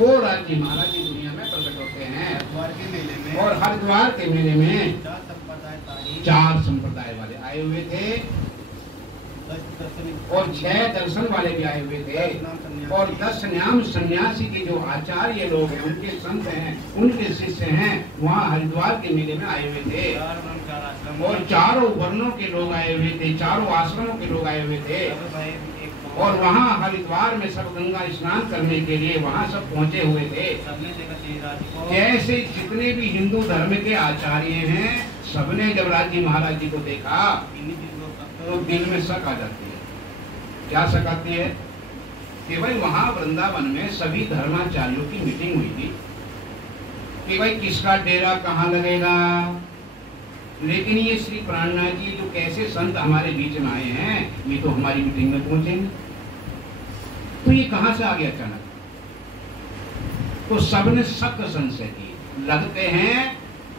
वो राज्य महाराज जी दुनिया में प्रकट होते हैं। और हरिद्वार के मेले में 4 संप्रदाय वाले आए हुए थे और 6 दर्शन वाले भी आए हुए थे और 10 न्याम सन्यासी के जो आचार्य लोग हैं, उनके संत हैं, उनके शिष्य हैं, वहाँ हरिद्वार के मेले में आए हुए थे। और 4 वर्णों के लोग आए हुए थे, 4 आश्रमों के लोग आए हुए थे। और वहाँ हरिद्वार में सब गंगा स्नान करने के लिए वहाँ सब पहुँचे हुए थे। जैसे जितने भी हिंदू धर्म के आचार्य हैं, सबने जब राज्य महाराज जी को देखा तो दिल में शक आ जाती है। क्या शक आती है कि भाई वहाँ वृंदावन में सभी धर्माचार्यों की मीटिंग हुई थी कि भाई किसका डेरा कहाँ लगेगा, लेकिन ये श्री प्राणनाथ जी जो कैसे संत हमारे बीच में आए हैं, ये तो हमारी मीटिंग में पहुंचेंगे, तो ये कहां से आ गया अचानक। तो सबने शक संशय की, लगते हैं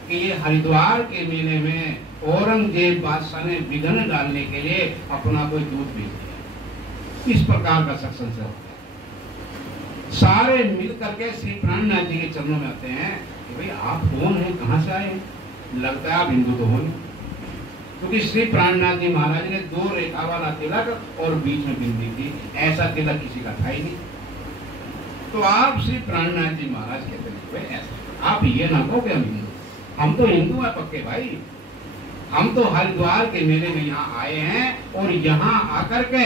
कि ये हरिद्वार के मेले में औरंगजेब बादशाह ने विघ्न डालने के लिए अपना कोई दूत भेज दिया। इस प्रकार का शक संशय होता है। सारे मिल करके श्री प्राणनाथ जी के चरणों में आते हैं कि भाई आप कौन हैं, कहां से आए हैं, लगता है आप हिंदू तो हो नहीं, क्योंकि श्री प्राणनाथ जी महाराज ने 2 रेखा वाला तिलक और बीच में बिंदी थी, ऐसा तिलक किसी का था ही नहीं। तो आप श्री प्राणनाथ जी महाराज कहते हैं ऐसा, आप ये ना कहो कि हम तो हिंदू है पक्के भाई, हम तो हरिद्वार के मेले में यहाँ आए हैं और यहाँ आकर के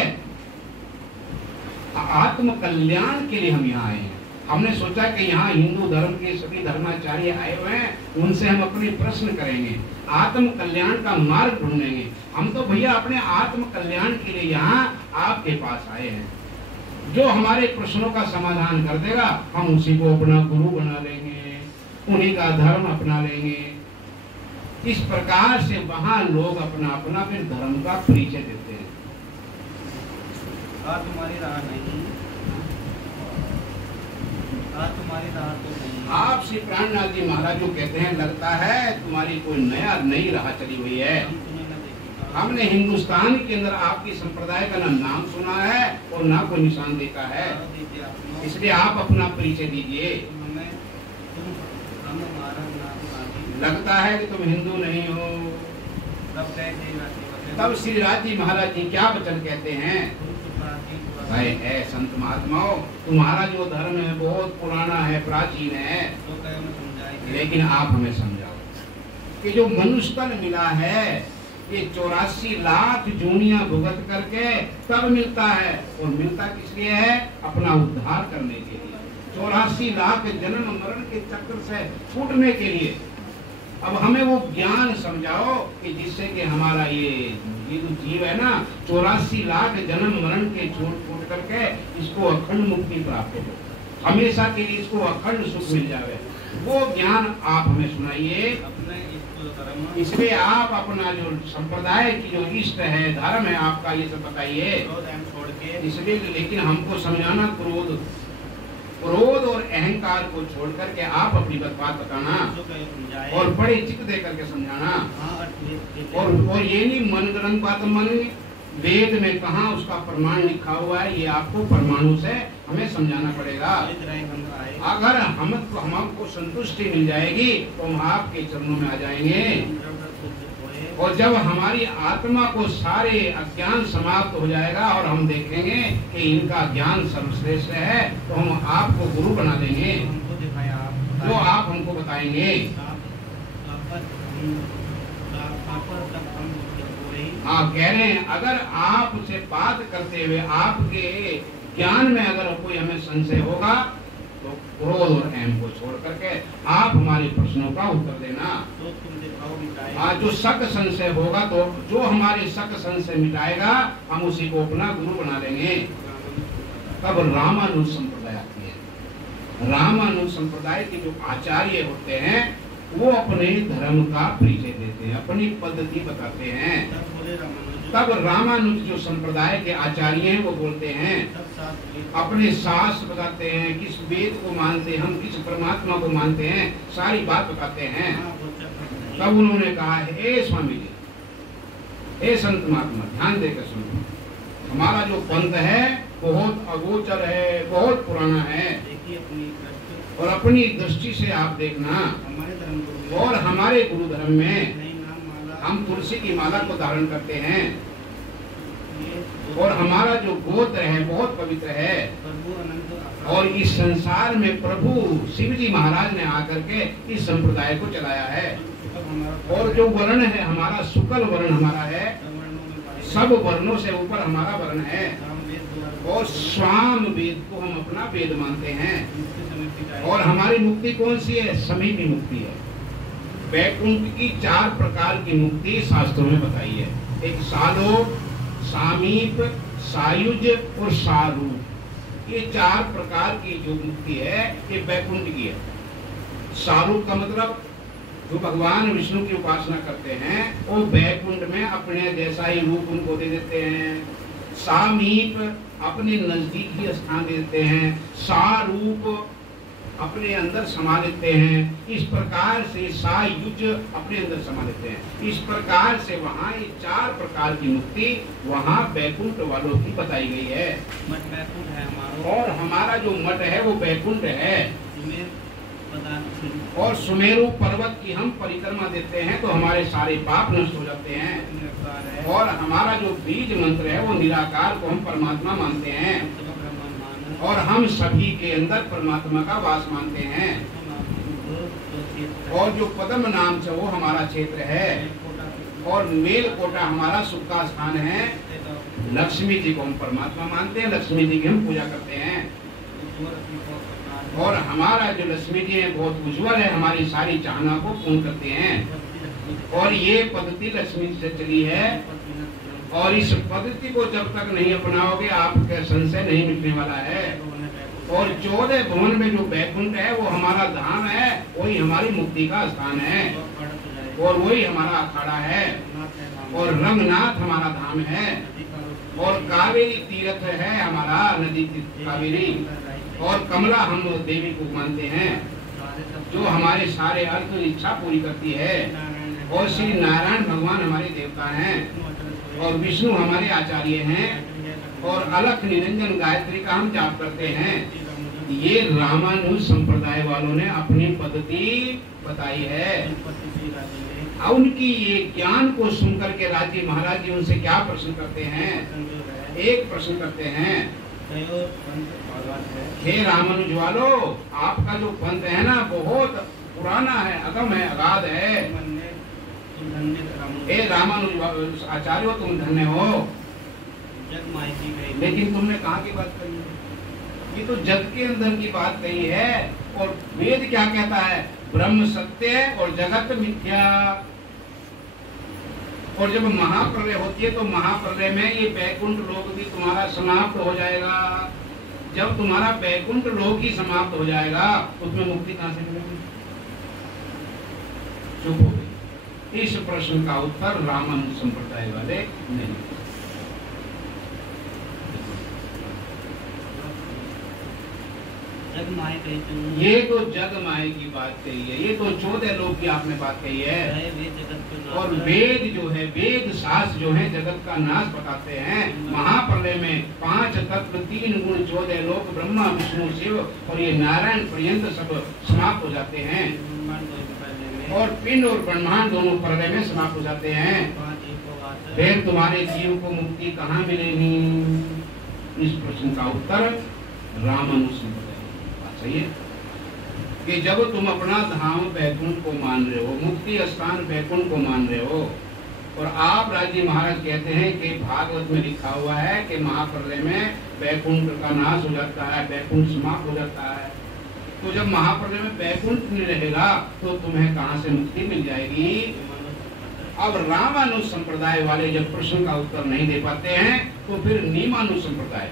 आत्म कल्याण के लिए हम यहाँ आए हैं। हमने सोचा कि यहाँ हिंदू धर्म के सभी धर्माचार्य आए हुए हैं, उनसे हम अपने प्रश्न करेंगे, आत्म कल्याण का मार्ग ढूंढेंगे। हम तो भैया अपने आत्म कल्याण के लिए यहाँ आपके पास आए हैं। जो हमारे प्रश्नों का समाधान कर देगा हम उसी को अपना गुरु बना लेंगे, उन्हीं का धर्म अपना लेंगे। इस प्रकार से वहाँ लोग अपना अपना फिर धर्म का परिचय देते हैं। तुम्हारी राह नहीं, तुम्हारी राह तो नहीं। आप श्री प्राणनाथ जी महाराज जो कहते हैं, लगता है तुम्हारी कोई नई राह चली हुई है। हमने हिंदुस्तान के अंदर आपकी संप्रदाय का ना नाम सुना है और ना कोई निशान देखा है, इसलिए आप अपना परिचय दीजिए। लगता है कि तुम हिंदू नहीं हो। तब श्री राज्य महाराज जी क्या वचन कहते हैं, भाई है संत महात्माओं, तुम्हारा जो धर्म है बहुत पुराना है, प्राचीन है, लेकिन आप हमें समझाओ कि जो मनुष्य तन मिला है ये 84 लाख जूनियां भुगत करके तब मिलता है, और मिलता किस लिए है, अपना उद्धार करने के लिए। 84 लाख जन्म मरण के चक्र से छूटने के लिए। अब हमें वो ज्ञान समझाओ कि जिससे कि हमारा ये जो जीव है ना, 84 लाख जन्म मरण के छूट करके इसको अखंड मुक्ति प्राप्त हो, हमेशा के लिए इसको अखंड सुख मिल जाए, वो ज्ञान आप हमें सुनाइए। इसलिए आप अपना जो संप्रदाय की जो इष्ट है, धर्म है आपका, ये सब बताइए। इसलिए लेकिन हमको समझाना, क्रोध और अहंकार को छोड़ करके आप अपनी बात बताना और बड़े चित्त दे करके समझाना। और ये नहीं मन गणन बात मन, वेद में कहा उसका प्रमाण लिखा हुआ है, ये आपको परमाणु से हमें समझाना पड़ेगा। अगर हमको संतुष्टि मिल जाएगी तो हम आपके चरणों में आ जाएंगे। और जब हमारी आत्मा को सारे अज्ञान समाप्त हो जाएगा और हम देखेंगे कि इनका ज्ञान सर्वश्रेष्ठ है, तो हम आपको गुरु बना देंगे, जो आप हमको बताएंगे। हाँ, कह रहे हैं अगर आपसे बात करते हुए आपके ज्ञान में अगर कोई हमें संशय होगा तो क्रोध और अहम को छोड़ करके आप हमारे प्रश्नों का उत्तर देना। आज जो शक संशय होगा तो जो हमारे शक संशय मिटाएगा हम उसी को अपना गुरु बना लेंगे। तब रामानुज संप्रदाय आती है। रामानुज संप्रदाय के जो आचार्य होते हैं वो अपने धर्म का परिचय देते हैं, अपनी पद्धति बताते हैं। तब रामानुज जो संप्रदाय के आचार्य हैं वो बोलते हैं, अपने शास्त्र बताते हैं, किस वेद को मानते हैं हम, किस परमात्मा को मानते हैं, सारी बात बताते हैं। तब उन्होंने कहा, हे स्वामी जी, हे संत महात्मा, ध्यान देकर सुनो, हमारा जो पंथ है बहुत अगोचर है, बहुत पुराना है। देखिए अपनी दृष्टि और अपनी दृष्टि से आप देखना, हमारे धर्म गुरु और हमारे गुरु धर्म में नई नाम माला हम तुलसी की माला को धारण करते हैं, ये और हमारा जो गोत्र है बहुत पवित्र है। प्रभु अनंत और इस संसार में प्रभु शिव जी महाराज ने आकर के इस संप्रदाय को चलाया है। और जो वर्ण है हमारा शुक्ल वर्ण हमारा है, सब वर्णों से ऊपर हमारा वर्ण है। और स्वाम वेद को हम अपना वेद मानते हैं। और हमारी मुक्ति कौन सी है? समीपी मुक्ति है। वैकुंठ की 4 प्रकार की मुक्ति शास्त्रों में बताई है। एक सालोक, सामीप, सायुज और सारूप। ये 4 प्रकार की जो मुक्ति है ये वैकुंठ की है। सारूप का मतलब जो भगवान विष्णु की उपासना करते हैं वो वैकुंठ में अपने जैसा ही रूप उनको दे देते हैं। सामीप अपने नजदीक ही स्थान दे देते हैं। सारूप अपने अंदर समा लेते हैं। इस प्रकार से सायुज अपने अंदर समा लेते हैं। इस प्रकार से वहाँ ये 4 प्रकार की मुक्ति वहाँ वैकुंठ वालों की बताई गई है। मठ वैकुंठ है हमारा, और हमारा जो मठ है वो वैकुंठ है। जिसमें पदार्थ और सुमेरु पर्वत की हम परिक्रमा देते हैं तो हमारे सारे पाप नष्ट हो जाते हैं। निराकार है और हमारा जो बीज मंत्र है वो निराकार को हम परमात्मा मानते हैं। और हम सभी के अंदर परमात्मा का वास मानते हैं। और जो पद्म नाम से वो हमारा क्षेत्र है। और मेलकोटा हमारा सुख का स्थान है। लक्ष्मी जी को हम परमात्मा मानते हैं, लक्ष्मी जी की हम पूजा करते हैं। और हमारा जो लक्ष्मी जी है बहुत उज्ज्वल है, हमारी सारी चाहना को पूर्ण करते हैं। और ये पद्धति लक्ष्मी जी से चली है। और इस पद्धति को जब तक नहीं अपनाओगे आपका संशय नहीं मिटने वाला है। और 14 भुवन में जो वैकुंठ है वो हमारा धाम है, वही हमारी मुक्ति का स्थान है। और वही हमारा अखाड़ा है। और रंगनाथ हमारा धाम है। और कावेरी तीर्थ है हमारा, नदी कावेरी। और कमला हम देवी को मानते हैं जो हमारे सारे अर्थ इच्छा पूरी करती है। और श्री नारायण भगवान हमारे देवता हैं। और विष्णु हमारे आचार्य हैं। और अलख निरंजन गायत्री का हम जाप करते हैं। ये रामानुज संप्रदाय वालों ने अपनी पद्धति बताई है। उनकी ये ज्ञान को सुनकर के राजी महाराज जी उनसे क्या प्रश्न करते हैं? एक प्रश्न करते हैं, हे रामानुज वालो, आपका जो पंथ है ना बहुत पुराना है, अगम है, अगाध है। हे रामानुज आचार्य तुम धन्य हो। लेकिन तुमने कहाँ की बात कही है? ये तो जग के अंदर की बात कही है। और वेद क्या कहता है? ब्रह्म सत्य और जगत मिथ्या। और जब महाप्रलय होती है तो महाप्रलय में ये वैकुंठ लोक भी तुम्हारा समाप्त हो जाएगा। जब तुम्हारा वैकुंठ लोक ही समाप्त हो जाएगा तो तुम्हें मुक्ति कहां से मिलेगी? चुप हो गई। इस प्रश्न का उत्तर रामानुज संप्रदाय वाले नहीं। ये तो जग माए की बात कही है। ये तो 14 लोग की आपने बात कही है। और वेद जो है, वेद शास्त्र जो है जगत का नाश बताते हैं। महाप्रलय में 5 तत्व 3 गुण 14 लोग ब्रह्मा विष्णु शिव और ये नारायण पर्यंत सब समाप्त हो जाते हैं। और पिंड और ब्रह्मांड दोनों प्रलय में समाप्त हो जाते हैं। फिर तुम्हारे जीव को मुक्ति कहाँ मिलेगी? इस प्रश्न का उत्तर रामानुज संप्रदाय सही है कि जब तुम अपना धाम वैकुंठ को मान रहे हो, मुक्ति स्थान वैकुंठ को मान रहे हो, और आप राजी महाराज कहते हैं कि भागवत में लिखा हुआ है कि महाप्रलय में वैकुंठ का नाश हो जाता है, वैकुंठ समाप्त हो जाता है। तो जब महाप्रलय में वैकुंठ नहीं रहेगा तो तुम्हें कहाँ से मुक्ति मिल जाएगी? अब रामानुज संप्रदाय वाले जब प्रश्न का उत्तर नहीं दे पाते हैं तो फिर नीमानुज संप्रदाय,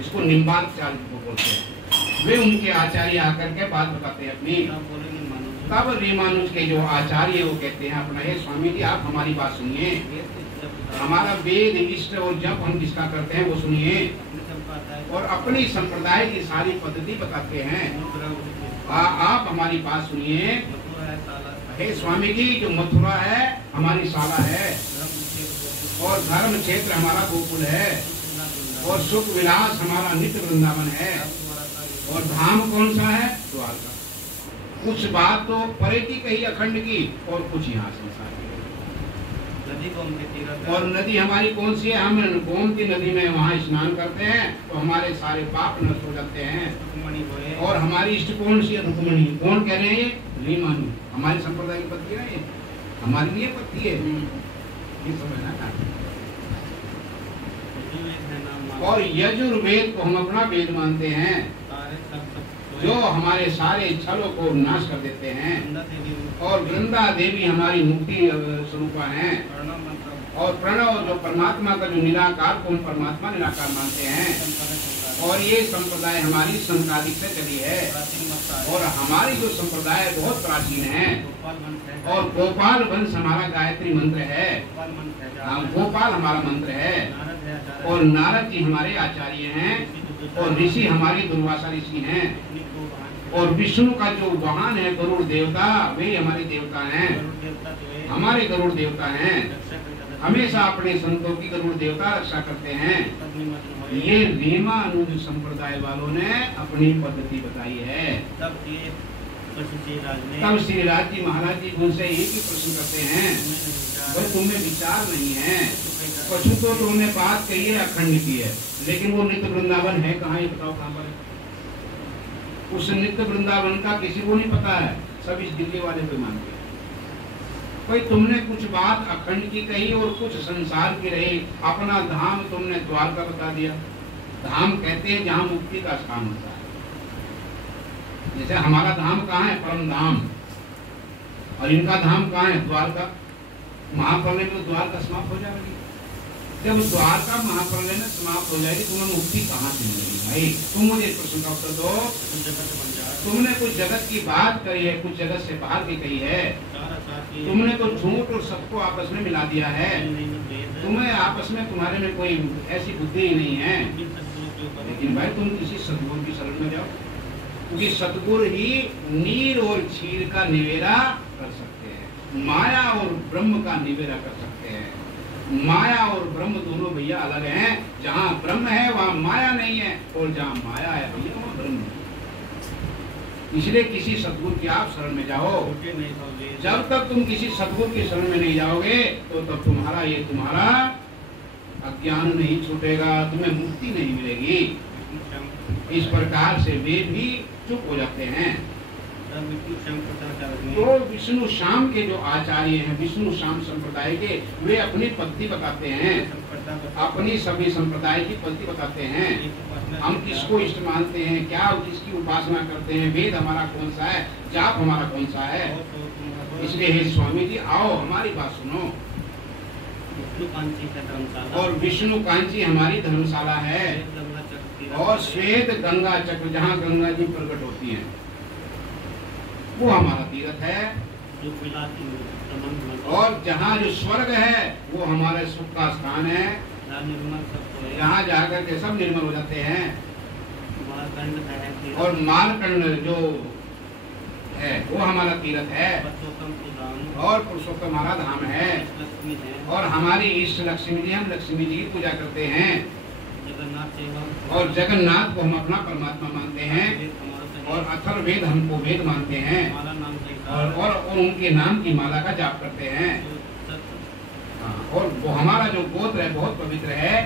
इसको निम्बात चार्य बोलते हैं, वे उनके आचार्य आकर के बात बताते हैं अपनी। तब रीमानुज के जो आचार्य वो कहते हैं अपना, हे स्वामी जी आप हमारी बात सुनिए, हमारा वेद इष्ट और जप हम जिसका करते हैं वो सुनिए। और अपनी संप्रदाय की सारी पद्धति बताते हैं। आप हमारी बात सुनिए। हे स्वामी जी जो मथुरा है हमारी शाला है और धर्म क्षेत्र हमारा गोकुल है और सुख विलास हमारा नित्य वृंदावन है। और धाम कौन सा है? द्वारका। कुछ बात तो परे की कही अखंड की और कुछ यहाँ संसार की। नदी गोमती तीर्थ और नदी हमारी कौन सी है? हम गोमती नदी में वहाँ स्नान करते हैं तो हमारे सारे पाप नष्ट हो जाते हैं। रुक्मणी होए और हमारी इष्ट कौन सी है? रुक्मणी। कौन कह रहे हैं? रीमानु। हमारे संप्रदाय की पत्नी है, हमारी लिए पत्नी है, ये समझना ना। और यजुर्वेद को हम अपना वेद मानते हैं जो हमारे सारे छलों को नाश कर देते हैं। और वृंदा देवी हमारी मुक्ति स्वरूपा है। और प्रणव जो परमात्मा का जो निराकार को हम परमात्मा निराकार मानते हैं। और ये संप्रदाय हमारी संतादिक से चली है। और हमारी जो संप्रदाय बहुत प्राचीन है। और गोपाल वंश हमारा गायत्री मंत्र है। गोपाल हमारा मंत्र है। और नारद जी हमारे आचार्य हैं। और ऋषि हमारे दुर्वासा ऋषि हैं। और विष्णु का जो वाहन है गरुड़ देवता, वे हमारे देवता हैं। हमारे गरुड़ देवता हैं। हमेशा अपने संतों की गरुड़ देवता रक्षा करते हैं। ये रीमा अनुज संप्रदाय वालों ने अपनी पद्धति बताई है। तब श्री राज जी महाराज जी उनसे एक ही प्रश्न करते हैं, भाई तुम्हें विचार नहीं है। पशु तो तुमने बात कही है अखंड की है, लेकिन वो नित्य वृंदावन है कहाँ? ये बताओ कहाँ पर है? उस नित्य वृंदावन का किसी को नहीं पता है, सब इस दिल्ली वाले पे मानते हैं। भाई तुमने कुछ बात अखंड की कही और कुछ संसार की रही। अपना धाम तुमने द्वारका बता दिया। धाम कहते हैं जहाँ मुक्ति का स्थान होता है। जैसे हमारा धाम कहाँ है? परम धाम। और इनका धाम कहाँ है? द्वारका। महाप्रलय में द्वारका समाप्त हो जाएगी। जब द्वारका महाप्रलय में समाप्त हो जाएगी तुम्हें मुक्ति कहाँ से मिलेगी? भाई तुम मुझे इस प्रश्न का उत्तर दो। तुमने कुछ जगत की बात कही है, कुछ जगत से बाहर की कही है। तुमने तो झूठ और सबको आपस में मिला दिया है। तुम्हें आपस में तुम्हारे में कोई ऐसी बुद्धि ही नहीं है। लेकिन भाई तुम किसी सतगुरु की शरण में जाओ, क्योंकि सतगुरु ही नीर और क्षीर का निवेरा कर सकते हैं। माया और ब्रह्म का निवेरा कर सकते हैं। माया और ब्रह्म दोनों भैया अलग हैं। जहाँ ब्रह्म है वहाँ माया नहीं है, और जहाँ माया है भैया वहाँ ब्रह्म है। इसलिए किसी सतगुरु की आप शरण में जाओ। जब तक तुम किसी सतगुरु की शरण में नहीं जाओगे तो तब तुम्हारा अज्ञान नहीं छूटेगा, तुम्हें मुक्ति नहीं मिलेगी। इस प्रकार से वे भी चुप हो जाते हैं। तो विष्णु श्याम के जो आचार्य हैं, विष्णु श्याम संप्रदाय के, वे अपनी पद्धति बताते हैं, अपनी सभी संप्रदाय की पद्धति बताते हैं। हम किसको इष्ट मानते हैं, क्या किसकी उपासना करते हैं, वेद हमारा कौन सा है, जाप हमारा कौन सा है। इसलिए हे स्वामी जी आओ हमारी बात सुनो। और विष्णु कांची हमारी धर्मशाला है। और श्वेत गंगा चक्र जहाँ गंगा जी प्रकट होती हैं वो हमारा तीर्थ है। और जहाँ जो स्वर्ग है वो हमारे सुख का स्थान है। यहाँ जाकर के सब निर्मल हो जाते हैं। और मालकंड जो है वो हमारा तीर्थ है। और पुरुषोत्तम हमारा धाम है। और हमारी इष्ट लक्ष्मी जी, हम लक्ष्मी जी की पूजा करते हैं। और जगन्नाथ को हम अपना परमात्मा मानते हैं। और अथर्ववेद हमको वेद मानते हैं। और उनके नाम की माला का जाप करते हैं। और वो हमारा जो गोत्र है बहुत पवित्र है।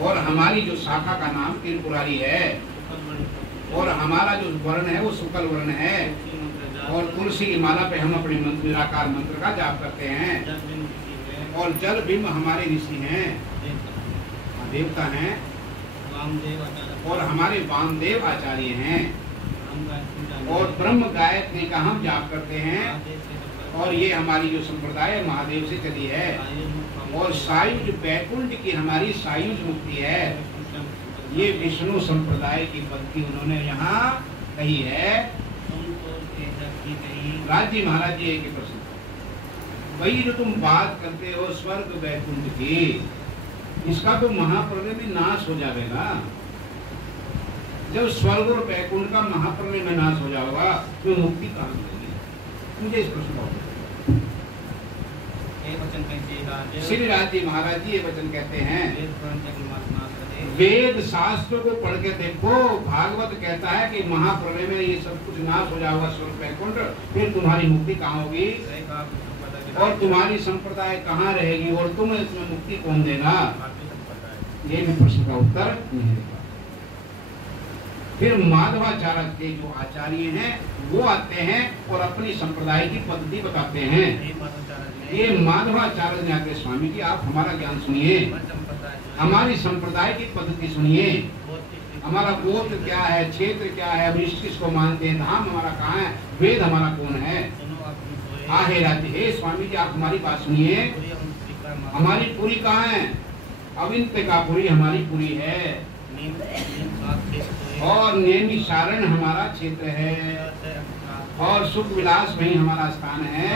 और हमारी जो शाखा का नाम त्रिपुरारी है। और हमारा जो वर्ण है वो शुक्ल वर्ण है। और तुलसी की माला पे हम अपने मंत्र निराकार मंत्र का जाप करते हैं। और जल बिंब हमारे ऋषि हैं, देवता हैं। और हमारे वामदेव आचार्य हैं। और ब्रह्म गायत्री का हम जाप करते हैं। और ये हमारी जो संप्रदाय महादेव से चली है। और सायुज बैकुंठ की हमारी सायुज मुक्ति है। ये विष्णु संप्रदाय की पद्धति उन्होंने यहाँ कही है। राजी महाराज जी एक प्रश्न, वही जो तुम बात करते हो स्वर्ग बैकुंठ की, इसका तो महाप्रलय में नाश हो जाएगा। जब स्वर्ग और बैकुंठ का महाप्रलय में नाश हो जाएगा तो मुक्ति कहाँ मिलेगी? मुझे इस प्रश्न का ये वचन कहते हैं श्री राज जी महाराज जी ये वचन कहते हैं, वेद पुराण जगत मात्मा करे। वेद शास्त्र को पढ़ के देखो, भागवत कहता है कि महाप्रलय में ये सब कुछ नाश हो जाएगा स्वर्ग वैकुंठ, फिर तुम्हारी मुक्ति कहाँ होगी रहेगा आप संपदा के और तुम्हारी संप्रदाय कहाँ रहेगी और तुम्हें इसमें मुक्ति कौन देगा? आपकी संपदा है। ये भी प्रश्न का उत्तर नहीं देगा। फिर माधवाचार्य के जो आचार्य हैं वो आते हैं और अपनी संप्रदाय की पद्धति बताते हैं। ये माधवाचार्य ये माधवाचार्य ने आके स्वामी जी आप हमारा ज्ञान सुनिए, हमारी संप्रदाय की पद्धति सुनिए, हमारा गोत्र क्या है, क्षेत्र क्या है, अभिष्ट किसको मानते हैं, धाम हमारा कहाँ है, वेद हमारा कौन है। आहे राज्य हे स्वामी जी आप हमारी बात सुनिए, हमारी पूरी कहाँ है, अविंतिकापुरी हमारी पूरी है और नैमिषारण्य हमारा क्षेत्र है और सुख विलास वही हमारा स्थान है।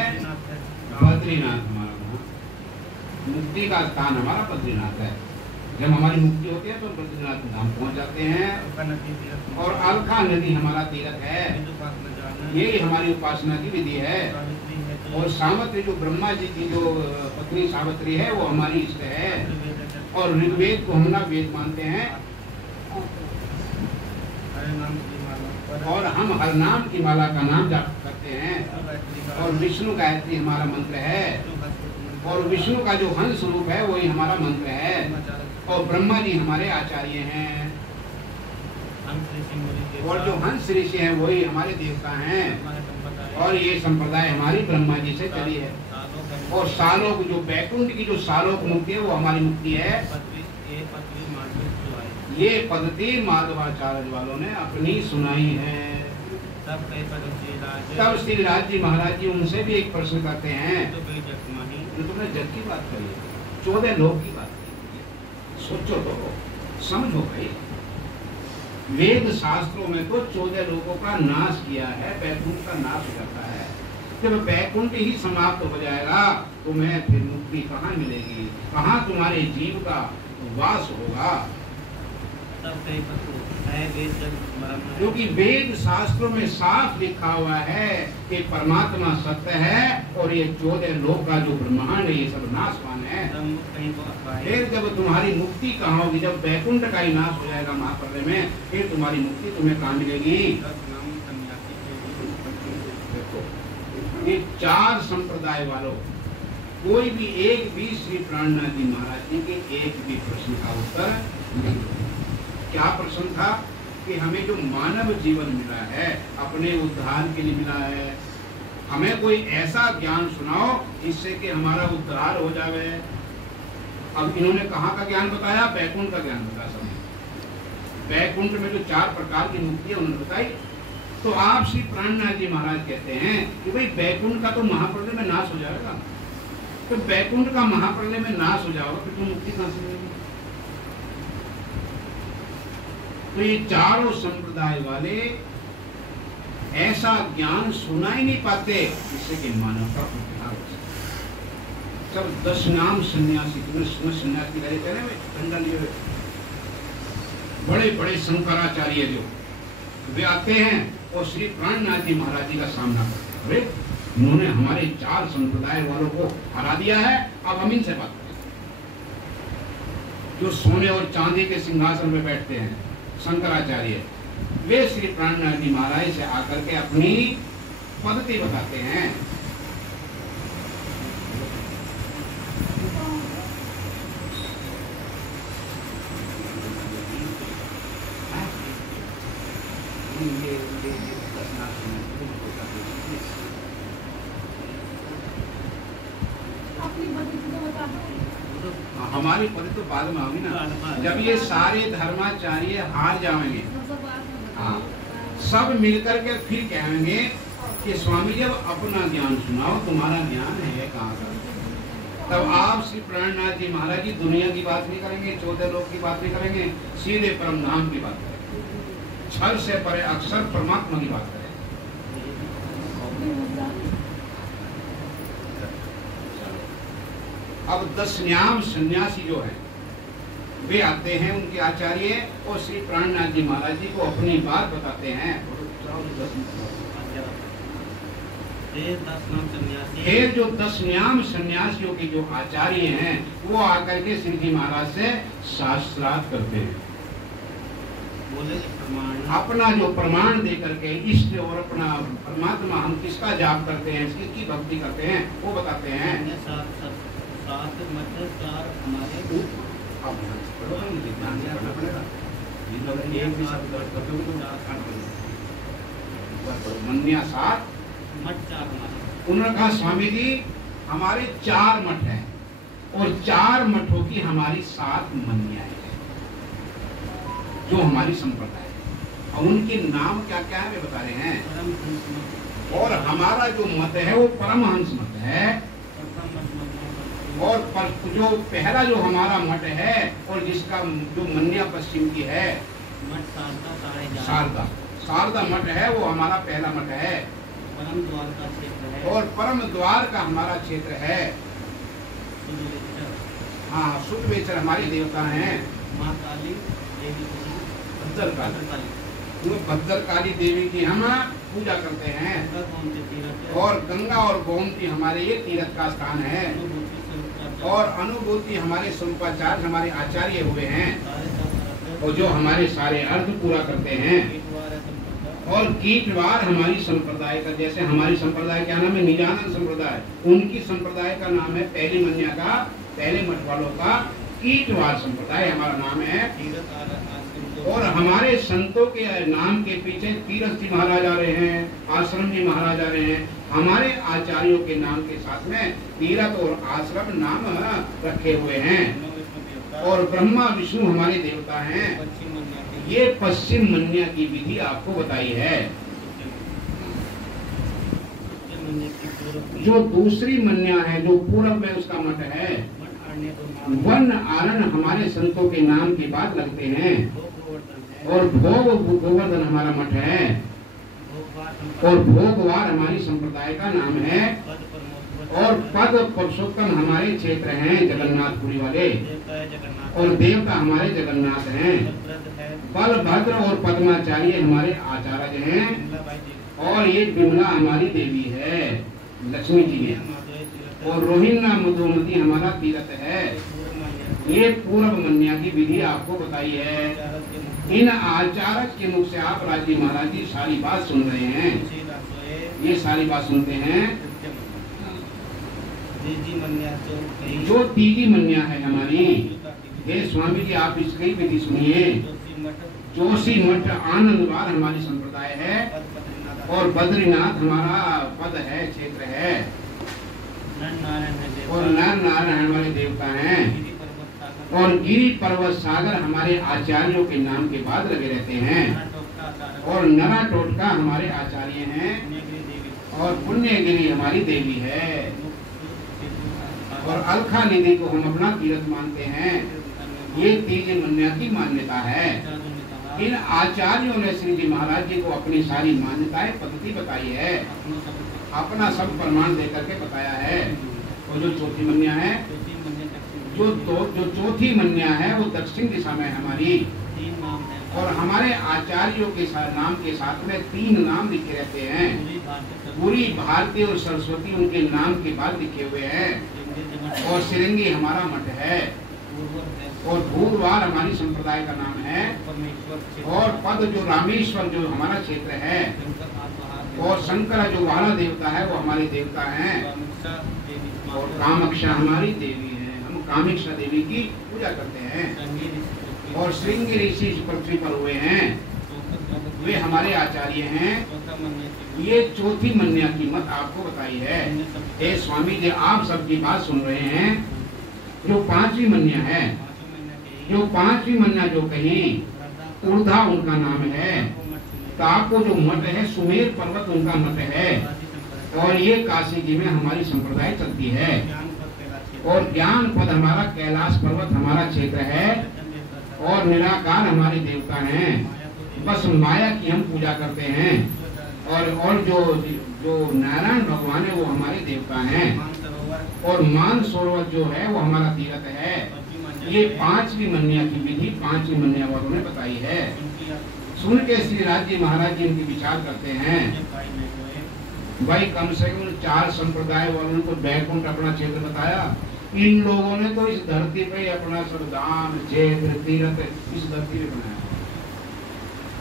बद्रीनाथ हमारा वहाँ मुक्ति का स्थान हमारा बद्रीनाथ है। जब हमारी मुक्ति होती है तो बद्रीनाथ धाम पहुँच जाते हैं और अलका नदी हमारा तीर्थ है, यही हमारी उपासना की विधि है। और सावित्री जो ब्रह्मा जी की जो पत्नी सावित्री है वो हमारी इष्ट है और ऋग्वेद को हम ना वेद मानते हैं और हम हर नाम की माला का नाम जाप करते हैं और विष्णु गायत्री हमारा मंत्र है और विष्णु का जो हंस रूप है वही हमारा मंत्र है और ब्रह्मा जी हमारे आचार्य हैं और जो हंस ऋषि हैं वही हमारे देवता हैं और ये संप्रदाय हमारी ब्रह्मा जी से चली है और सालों जो बैकुंठ की जो सालों की मुक्ति है वो हमारी मुक्ति है। ये पद्धति माधवाचार्य वालों ने अपनी सुनाई है। तब श्री राज जी महाराज जी उनसे भी एक प्रश्न करते हैं, जो तुमने जग की बात करी, 14 लोग की बात की, सोचो तो समझो भाई, वेद शास्त्रों में तो 14 लोगों का नाश किया है, बैकुंठ का नाश हो जाता है। जब बैकुंठ ही समाप्त हो जाएगा तुम्हें फिर मुक्ति कहाँ मिलेगी, कहाँ तुम्हारे जीव का वास होगा। क्योंकि वेद शास्त्रों में साफ लिखा हुआ है कि परमात्मा सत्य है और ये 14 लोक का जो ब्रह्मांड है ये सब नाशवान है। फिर जब तुम्हारी मुक्ति कहाँ होगी, जब बैकुंठ का ही नाश हो जाएगा महाप्रलय में, फिर तुम्हारी मुक्ति तुम्हें कहाँ मिलेगी। ये 4 संप्रदाय वालों कोई भी एक भी श्री प्राणनाथ जी महाराज जी के एक भी प्रश्न का उत्तर नहीं। क्या प्रश्न था कि हमें जो मानव जीवन मिला है अपने उद्धार के लिए मिला है, हमें कोई ऐसा ज्ञान सुनाओ जिससे कि हमारा उद्धार हो जाए। अब इन्होंने कहाँ का ज्ञान बताया, बैकुंठ का ज्ञान बताया। सब बैकुंठ में जो 4 प्रकार की मुक्ति है उन्होंने बताई। तो आप श्री प्राणनाथ जी महाराज कहते हैं कि भाई बैकुंठ का तो महाप्रलय में नाश हो जाएगा, तो बैकुंठ का महाप्रलय में नाश हो जाएगा फिर तो मुक्ति कहां से मिलेगी। तो ये चारों संप्रदाय वाले ऐसा ज्ञान सुना ही नहीं पाते जिससे कि मानवता को उद्धार हो सके। सब 10 नाम सन्यासी, सन्यासी चले बड़े बड़े शंकराचार्य जो वे आते हैं और श्री प्राणनाथ जी महाराज जी का सामना करते हैं। उन्होंने हमारे 4 संप्रदाय वालों को हरा दिया है, अब हम इनसे बात करें। जो सोने और चांदी के सिंहासन में बैठते हैं शंकराचार्य, वे श्री प्राणनाथ जी महाराज से आकर के अपनी पद्धति बताते हैं। हमारी पद्धति तो बाद में होगी ना, जब ये सारे धर्माचार्य हार जाएंगे, हाँ, सब मिलकर के फिर कहेंगे कि स्वामी जब अपना ज्ञान सुनाओ, तुम्हारा ज्ञान है कहाँ का। तब आप श्री प्राणनाथ जी महाराज जी दुनिया की बात नहीं करेंगे, 14 लोग की बात नहीं करेंगे, सीधे परम धाम की बात करेंगे, छल से परे अक्षर परमात्मा की बात करेंगे। अब 10 न्याम सन्यासी जो है वे आते हैं, उनके आचार्य, और श्री प्राणनाथ जी महाराज जी को अपनी बात बताते हैं। फिर जो 10 न्याम सन्यासियों के जो आचार्य हैं वो आकर के श्री जी महाराज से शास्त्रार्थ करते हैं। बोले अपना जो प्रमाण दे करके इष्ट और अपना परमात्मा हम किसका जाप करते हैं, किसकी भक्ति करते हैं वो बताते हैं। मन्या 7 उन्होंने कहा स्वामी जी हमारे 4 मठ हैं और 4 मठों की हमारी 7 मन्याएं हैं जो हमारी संप्रदाय है। और उनके नाम क्या क्या है वे बता रहे हैं। और हमारा जो मत है वो परमहंस मत है। और जो पहला जो हमारा मठ है और जिसका जो मन्या पश्चिम की है शारदा मठ है वो हमारा पहला मठ है। परम द्वार का क्षेत्र है और परम द्वार का हमारा क्षेत्र है। हाँ सुदवेचर हमारी देवता हैं। माँ काली देवी भद्रकाली देवी की हम पूजा करते हैं। और गंगा और गोमती हमारे ये तीर्थ का स्थान है। और अनुभूति हमारे स्वरूपाचार्य हमारे आचार्य हुए हैं और जो हमारे सारे अर्थ पूरा करते हैं। और कीटवार हमारी संप्रदाय का, जैसे हमारी संप्रदाय क्या नाम है निजानंद संप्रदाय, उनकी संप्रदाय का नाम है पहली मन्या का पहले मठ वालों का कीटवार संप्रदाय हमारा नाम है। और हमारे संतों के नाम के पीछे तीरथ जी महाराज आ रहे हैं, आश्रम जी महाराज आ रहे हैं। हमारे आचार्यों के नाम के साथ में तीरथ और आश्रम नाम रखे हुए हैं। और ब्रह्मा विष्णु हमारे देवता हैं। ये पश्चिम मन्या की विधि आपको बताई है। जो दूसरी मन्या है जो पूर्व में उसका मठ है वन आरण हमारे संतों के नाम के बाद लगते हैं। और भोग गोवर्धन हमारा मठ है। और भोगवार हमारी संप्रदाय का नाम है। और पद पुरुषोत्तम हमारे क्षेत्र हैं जगन्नाथपुरी वाले। और देवता हमारे जगन्नाथ हैं। बलभद्र और पद्माचार्य हमारे आचार्य हैं। और ये विमला हमारी देवी है लक्ष्मी जी है। और रोहिणी मधुमती हमारा तीर्थ है। ये पूर्व मन्या की विधि आपको बताई है। इन आचार्य के मुख से आप राजी महाराज जी सारी बात सुन रहे हैं। ये सारी बात सुनते हैं। जो तीजी मन्या है हमारी ये स्वामी जी आप इसकी विधि सुनिए। जोशी मठ आनंदवार हमारी संप्रदाय है। और बद्रीनाथ हमारा पद है क्षेत्र है। और नर नारायण हमारे देवता हैं। और गिरी पर्वत सागर हमारे आचार्यों के नाम के बाद लगे रहते हैं। और नरा टोटका हमारे आचार्य हैं। और पुण्यगिरी हमारी देवी है। और अलखा निधि को हम अपना तीर्थ मानते हैं। ये तीज मन्या की मान्यता है। इन आचार्यों ने श्री जी महाराज जी को अपनी सारी मान्यताएं पद्धति बताई है। अपना सब प्रमाण दे करके बताया है। और जो चौथी मन्या है जो चौथी मन्या है वो दक्षिण दिशा में हमारी। और हमारे आचार्यों के नाम के साथ में 3 नाम लिखे रहते हैं। पूरी भारती और सरस्वती उनके नाम के बाद लिखे हुए हैं। और सिरंगी हमारा मठ है। और भूरवार हमारी संप्रदाय का नाम है। और पद जो रामेश्वर जो हमारा क्षेत्र है। और शंकर जो वाला देवता है वो हमारे देवता हैं। और कामाक्षा हमारी देवी है। हम कामाक्षा देवी की पूजा करते हैं। और श्रृंगी ऋषि पृथ्वी पर हुए हैं वे हमारे आचार्य हैं। ये चौथी मन्या की मत आपको बताई है। हे स्वामी जी आप सबकी बात सुन रहे हैं। जो 5वीं मन्या है जो 5वीं मन्या जो कही उर्धा उनका नाम है। ताको जो मठ है सुमेर पर्वत उनका मठ है। और ये काशी जी में हमारी संप्रदाय चलती है। और ज्ञान पद हमारा कैलाश पर्वत हमारा क्षेत्र है। और निराकार हमारे देवता हैं। बस माया की हम पूजा करते हैं। और जो नारायण भगवान है वो हमारे देवता हैं। और मान सरोवर जो है वो हमारा तीर्थ है। ये 5वीं मन्या की विधि 5वीं मन्या वालों ने बताई है। सुन के श्री राज जी महाराज जी इनकी विचार करते हैं। भाई कम से कम 4 संप्रदाय वालों को बैकुंठ अपना क्षेत्र बताया। इन लोगों ने तो इस धरती पे ही अपना सब धाम क्षेत्र तीर्थ इस धरती पे बनाया।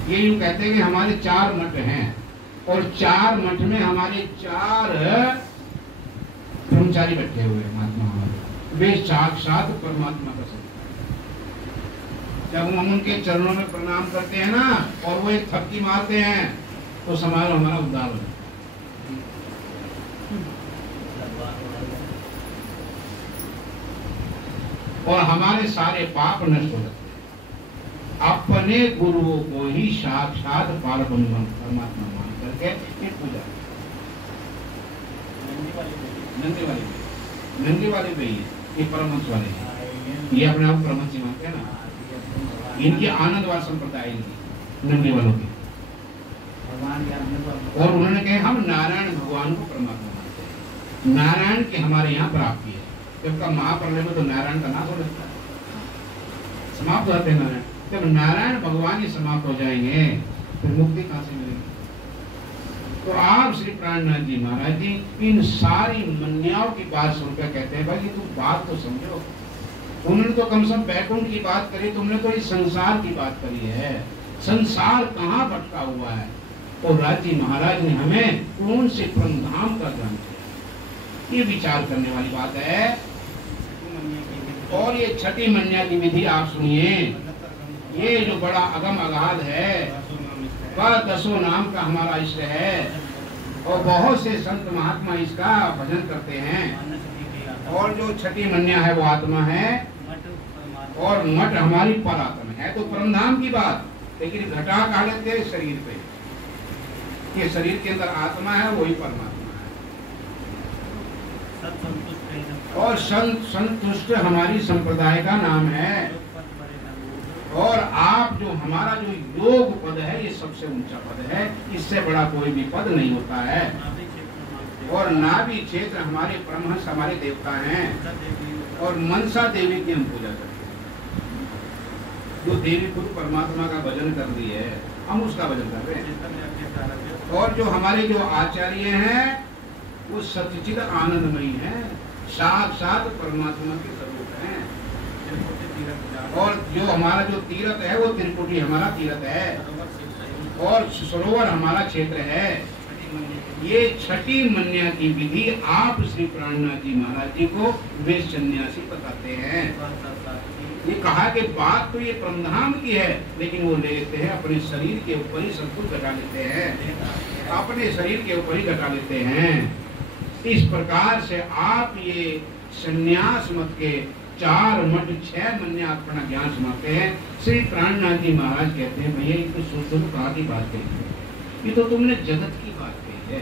ये यूं कहते हैं कि हमारे 4 मठ हैं और 4 मठ में हमारे 4 ब्रह्मचारी बैठे हुए महात्मा हमारे, वे साक्षात परमात्मा का स्वरूप। जब हम उनके चरणों में प्रणाम करते हैं ना और वो एक थपकी मारते हैं तो समाज हमारा उद्धार हो। और हमारे सारे पाप नष्ट हो जाते हैं। अपने गुरुओं को ही साक्षात परब्रह्म परमात्मा मान करके ये पूजा। नंदी वाले पे ही ये परमहंस वाले हैं, ये अपने आप परमहंस ही मानते हैं ना। इनकी आनंदवाद संप्रदाय इनकी नंदी वालों की। और उन्होंने कहा हम नारायण भगवान को परमात्मा मानते हैं, नारायण की हमारे यहाँ प्राप्ति है। जब महाप्रलय में तो नारायण का नाश हो जाता है, समाप्त होते हैं नारायण। जब नारायण भगवान ही समाप्त हो जाएंगे फिर मुक्ति कहां से मिलेगी? तो आप श्री प्राणनाथ जी महाराज जी इन सारी मन्याओं की बात सुनकर कहते हैं भाई तुम बात तो समझो। उन्होंने तो कम से कम बैकुंठ की बात करी, तुमने तो इस संसार की बात करी है। संसार कहाँ भटका हुआ है? और राजी महाराज ने हमें कौन से परमधाम का ज्ञान किया, ये विचार करने वाली बात है। और ये छठी मन्या की विधि आप सुनिए, ये जो बड़ा अगम अगाध है वह 10 नाम का हमारा इष्ट है और बहुत से संत महात्मा इसका भजन करते हैं। और जो छठी मन्या है वो आत्मा है और मठ हमारी परात्मा है। तो परमधाम की बात, लेकिन घटा कहा लेते हैं शरीर पे, ये शरीर के अंदर आत्मा है वही परमात्मा है। और संतुष्ट हमारी संप्रदाय का नाम है। और आप जो हमारा जो योग पद है ये सबसे ऊंचा पद है, इससे बड़ा कोई भी पद नहीं होता है। और नाभि क्षेत्र हमारे परमहंस हमारे देवता हैं और मनसा देवी की हम पूजा करते हैं। जो देवी खुद परमात्मा का भजन कर रही है हम उसका भजन कर रहे हैं। और जो हमारे जो आचार्य हैं वो सच्चिद आनंदमयी हैं, साक्षात परमात्मा के स्वरूप हैं। और जो हमारा जो तीर्थ है वो त्रिकुटी हमारा तीर्थ है और सरोवर हमारा क्षेत्र है। ये छठी मन्या की विधि आप श्री प्राणनाथ जी महाराज जी को वे सन्यासी बताते हैं। ये कहा कि बात तो ये परमधाम की है, लेकिन वो लेते हैं अपने शरीर के ऊपर ही सब कुछ घटा लेते हैं, अपने शरीर के ऊपर ही घटा लेते हैं। इस प्रकार से आप ये सन्यास मत के 4 मठ 6 मन्या अपना ज्ञान सुनाते हैं। श्री प्राणनाथ जी महाराज कहते हैं भैया ये तो शुद्ध कहा की बात कही है, ये तो तुमने जगत की बात कही है।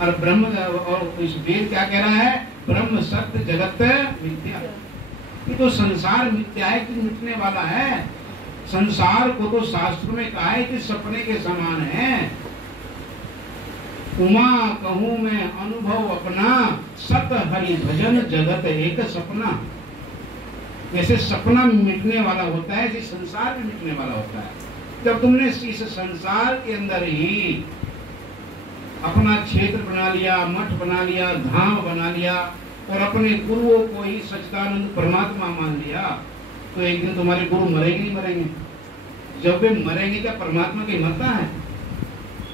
और ब्रह्म और इस वेद क्या कह रहा है? ब्रह्म सत्य जगत मिथ्या। ये तो संसार मिथ्या है कि मिटने वाला है। संसार को तो शास्त्र में कहा है कि सपने के समान है। उमा कहूँ मैं अनुभव अपना, सत हरि भजन जगत एक सपना। जैसे सपना मिटने वाला होता है ऐसे संसार भी मिटने वाला होता है। जब तुमने इस संसार के अंदर ही अपना क्षेत्र बना लिया, मठ बना लिया, धाम बना लिया और अपने गुरुओं को ही सच्चिदानंद परमात्मा मान लिया, तो एक दिन तुम्हारे गुरु मरेंगे नहीं मरेंगे? जब वे मरेंगे क्या परमात्मा कहीं मरता है?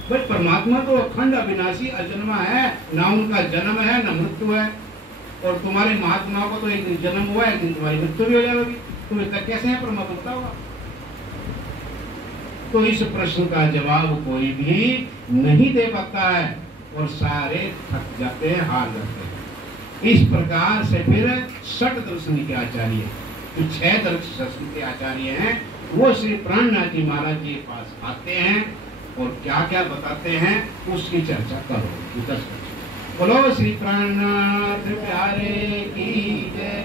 भाई परमात्मा तो अखंड अविनाशी अजन्मा है, ना उनका जन्म है ना मृत्यु है। और तुम्हारे महात्माओं को तो एक दिन जन्म हुआ, एक दिन तुम्हारी मृत्यु भी हो जाएगी, तुम इतना कैसे है परमात्मा बताओगा? तो इस प्रश्न का जवाब कोई भी नहीं दे पाता है और सारे थक जाते हैं, हार जाते हैं। इस प्रकार से फिर 6 दर्शन के आचार्य, जो 6 दर्शन के आचार्य हैं, वो श्री प्राणनाथ जी महाराज जी के पास आते हैं और क्या क्या बताते हैं उसकी चर्चा करो। बोलो श्री प्राणनाथ प्यारे की जय।